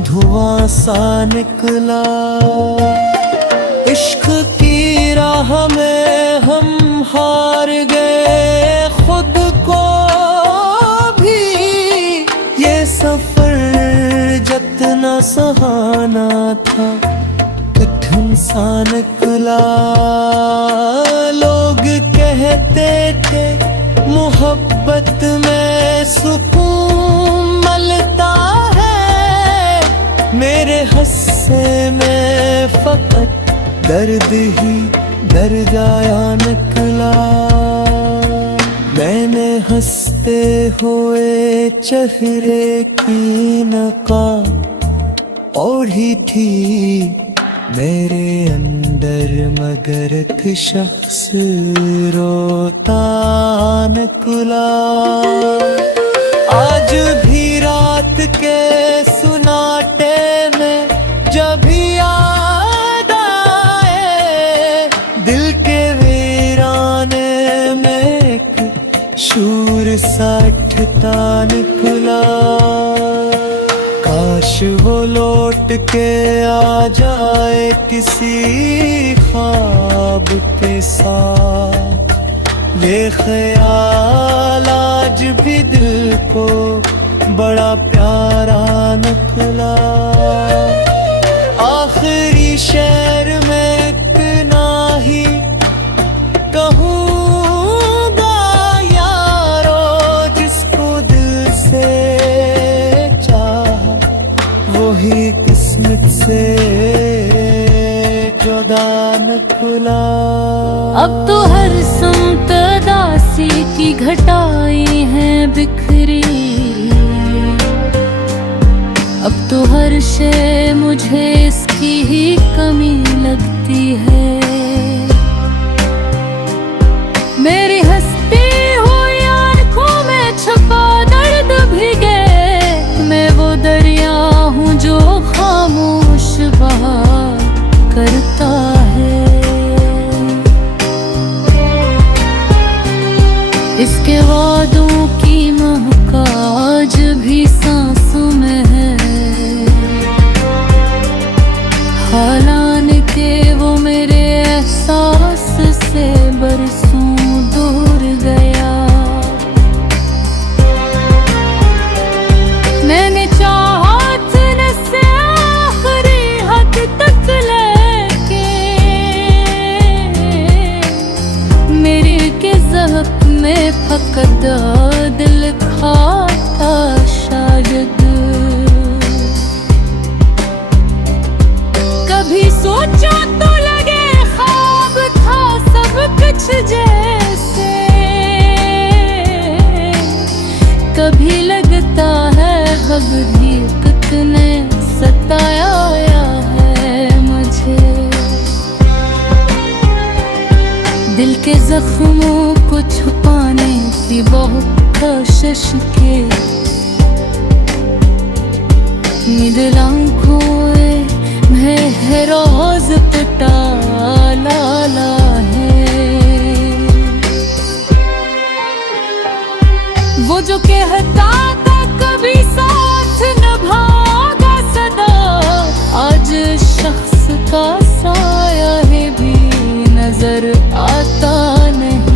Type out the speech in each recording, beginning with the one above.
धुआं सा निकला। इश्क की राह में हम हार गए खुद को भी। ये सफर जितना सहाना था कठिन सा निकला। लोग कहते थे मोहब्बत में सुकून मिलता है। मेरे हिस्से में फकत दर्द ही दर्द आया निकला। मैंने हंसते हुए चेहरे की नकाब ओढ़ी थी मेरे अंदर, मगर एक शख्स रोता निकला। आज भी रात के सुनाटे में जब याद आए, दिल के वीराने में एक शूर सा उठता निकला। काश वो लौट के आ जाए किसी ख्वाब के साथ। ये ख्याल आज भी दिल को बड़ा प्यारा निकला। आखिरी शेर में इतना ही कहूँगा यारो, जिसको दिल से चाहा वही किस्मत से जुदा निकला। अब तो हर समत दासी की घटाएं हैं बिखरी। अब तो हर शय मुझे इसकी ही कमी लगती है। मेरी हंसती हुई आँखों में छुपा दर्द भीगे। मैं वो दरिया हूँ जो खामोश बहा करता है। इसके वादों की महक आज भी सांसों में है। हालांकि वो मेरे एहसास से बरसों दूर गया। मैंने चाहत से आखिरी हद तक लेके मेरे के ज़ख्म में फकत दिल खाता शायद। कभी सोचा तो लगे ख्वाब था सब कुछ जैसे। कभी लगता है हकीकत ने सताया है मुझे। दिल के जख्मों को छुपाने की बहुत कोशिश की। नींद आँखों में रोज पिटा लाला है। वो जो कहता था कभी साथ निभाएगा सदा, आज शख्स का साया है भी नजर आता नहीं।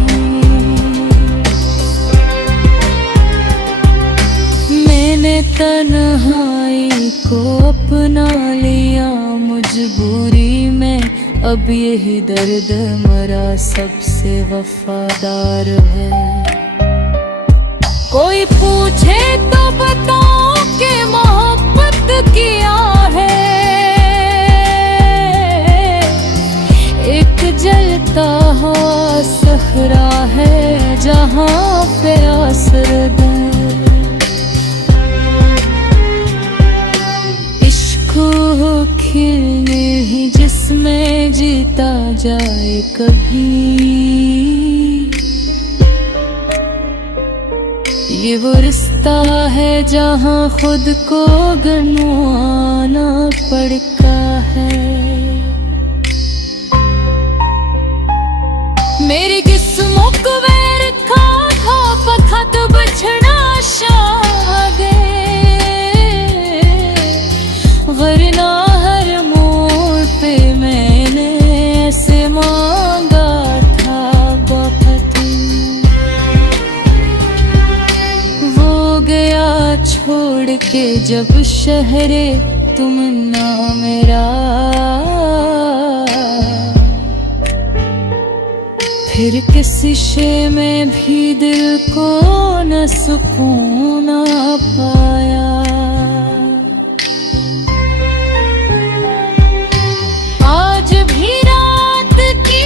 मैंने तन्हाई को अपना लिया मजबूरी में। अब यही दर्द मरा सबसे वफादार है। कोई पूछे तो बताओ कि मोहब्बत किया है। एक जलता हुआ सहरा है जहाँ पे आसरद खिलने ही जिसमें जीता जाए कभी। ये वो रिश्ता है जहाँ खुद को गंवाना पड़ता है। मेरी किस्मत वैर था पखत बछड़ा शागे। के जब शहरे तुमन्ना मेरा, फिर किसी शे में भी दिल को न सुकून आ पाया। आज भी रात की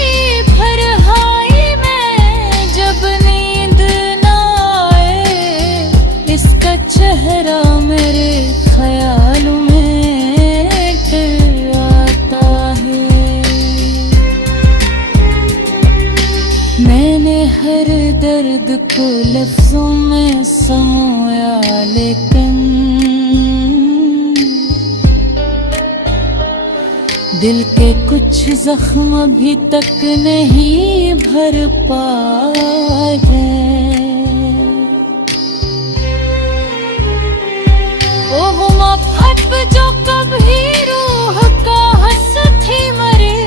भरहाई में जब नींद न आए, इसका चेहरा मेरे ख्यालों में गिर आता है। मैंने हर दर्द को लफ्जों में समोया, लेकिन दिल के कुछ जख्म अभी तक नहीं भर पाए। ओ वो मोहब्बत जो कभी रूह का हंसती मरे,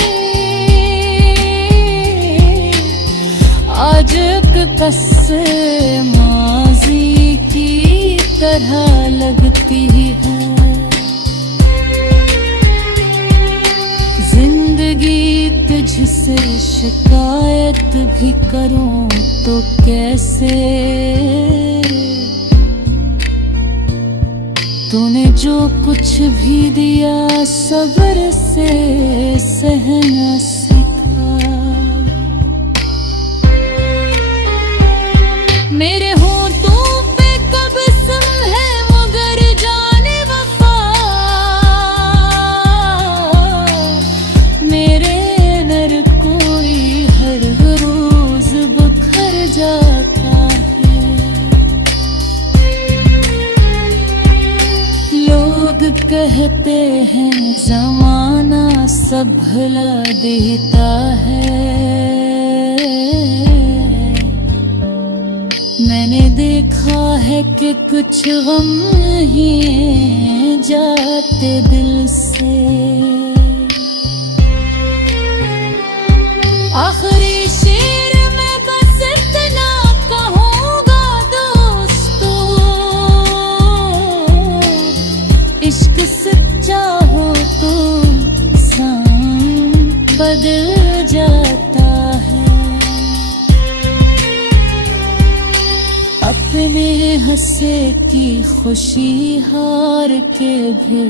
आज एक कस्से माजी की तरह लगती है। जिंदगी तुझसे शिकायत भी करूं तो कैसे, तूने जो कुछ भी दिया सब्र से सहना सीखा। मेरे होठों पे कब सम है मगर जाने वफा, मेरे नर कोई हर रोज बिखर जाता है। लोग कहते हैं जमाना सब भुला देता है, मैंने देखा है कि कुछ गम ही जाते दिल से। आखिरी शेर में बस इतना कहूँगा दोस्तों, इश्क सच्चा हो तो इंसान बदल जाता है। अपने हंसे की खुशी हार के भी